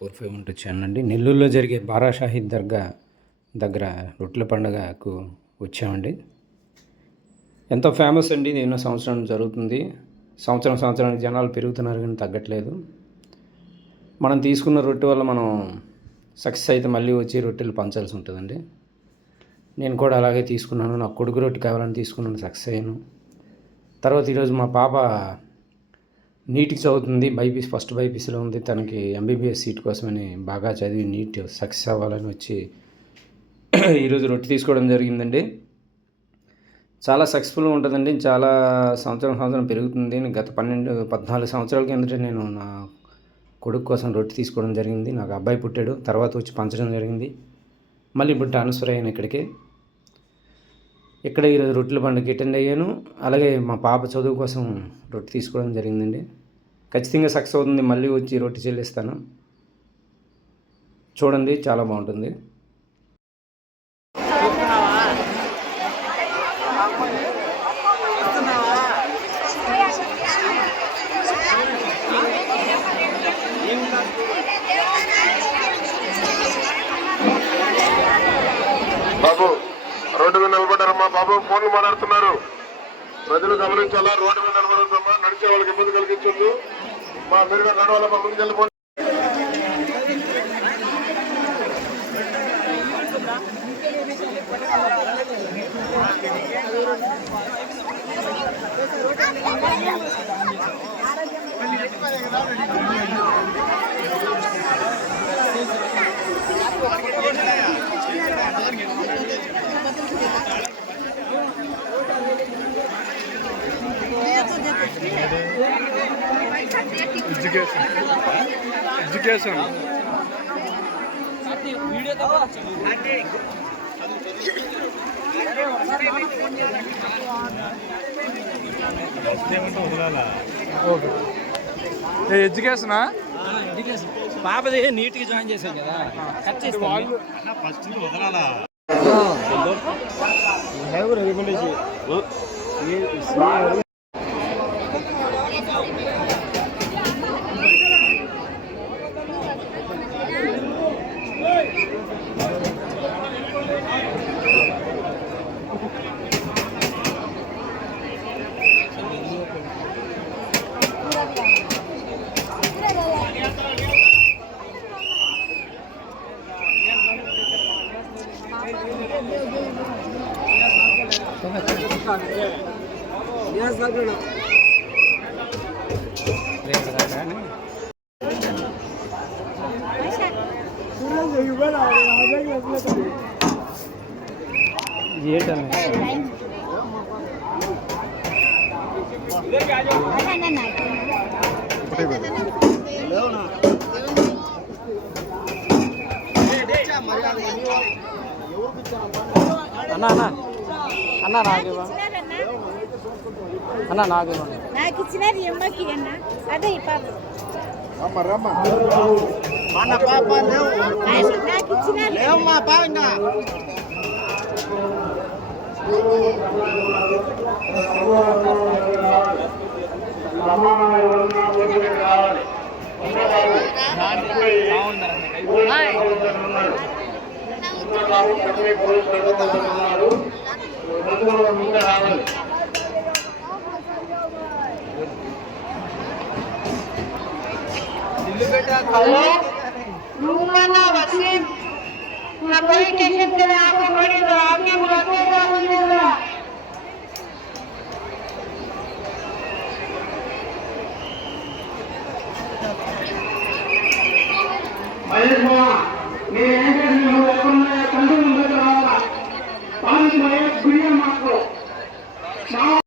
451 వచ్చానండి. నెల్లూరులో జరిగే బారా షాహీద్ దర్గా దగ్గర రొట్టెల పండుగకు వచ్చామండి. ఎంతో ఫేమస్ అండి. ఇది ఎన్నో సంవత్సరం జరుగుతుంది. సంవత్సరానికి జనాలు పెరుగుతున్నారు కానీ తగ్గట్లేదు. మనం తీసుకున్న రొట్టె వల్ల మనం సక్సెస్ అయితే మళ్ళీ వచ్చి రొట్టెలు పంచాల్సి ఉంటుందండి. నేను కూడా అలాగే తీసుకున్నాను. నాకు కొడుకు రొట్టె కావాలని తీసుకున్నాను, సక్సెస్ అయ్యాను. తర్వాత ఈరోజు మా పాప నీట్కి చదువుతుంది. ఫస్ట్ బైపీసీలో ఉంది. తనకి ఎంబీబీఎస్ సీట్ కోసమని బాగా చదివి నీట్ సక్సెస్ అవ్వాలని వచ్చి ఈరోజు రొట్టె తీసుకోవడం జరిగిందండి. చాలా సక్సెస్ఫుల్గా ఉంటుందండి. చాలా సంవత్సరం పెరుగుతుంది. గత 14 సంవత్సరాల కిందట నేను నా కొడుకు కోసం రొట్టె తీసుకోవడం జరిగింది. నాకు అబ్బాయి పుట్టాడు, తర్వాత వచ్చి పంచడం జరిగింది. మళ్ళీ ఇప్పుడు ట్రాన్స్ఫర్ అయ్యాను ఇక్కడికి. ఇక్కడ ఈరోజు రొట్టెల పండుగకి అటెండ్ అయ్యాను. అలాగే మా పాప చదువు కోసం రొట్టె తీసుకోవడం జరిగిందండి. ఖచ్చితంగా సక్సెస్ అవుతుంది. మళ్ళీ వచ్చి రొట్టె చెల్లిస్తాను. చూడండి, చాలా బాగుంటుంది. బాబు రోడ్డు మీద నిలబడ్డారమ్మా. బాబు ఫోన్లు మాట్లాడుతున్నారు. ప్రజలు గమనించాలా. రోడ్డు మీద నిలబడమ్మా. నడిచే వాళ్ళకి ఇబ్బంది కలిగించొద్దు. మా మీరుగా నడవాలమ్మా. ముందుకు వెళ్ళిపోండి. ఎడ్యుకేషన్ ఎడ్యుకేషనా పాపది నీట్గా జాయిన్ చేశాం కదా. కట్ చేస్తాం ఫస్ట్ వదలాలా. అన్న నాకు ఇచ్చినారు ఎమ్మకి అన్న. అదే ఈ పాప నాకు ఇచ్చినారు మా పాప वसीम कोई टेंशन से आपको बड़ी तो आपके बुलाते का मुझे महेश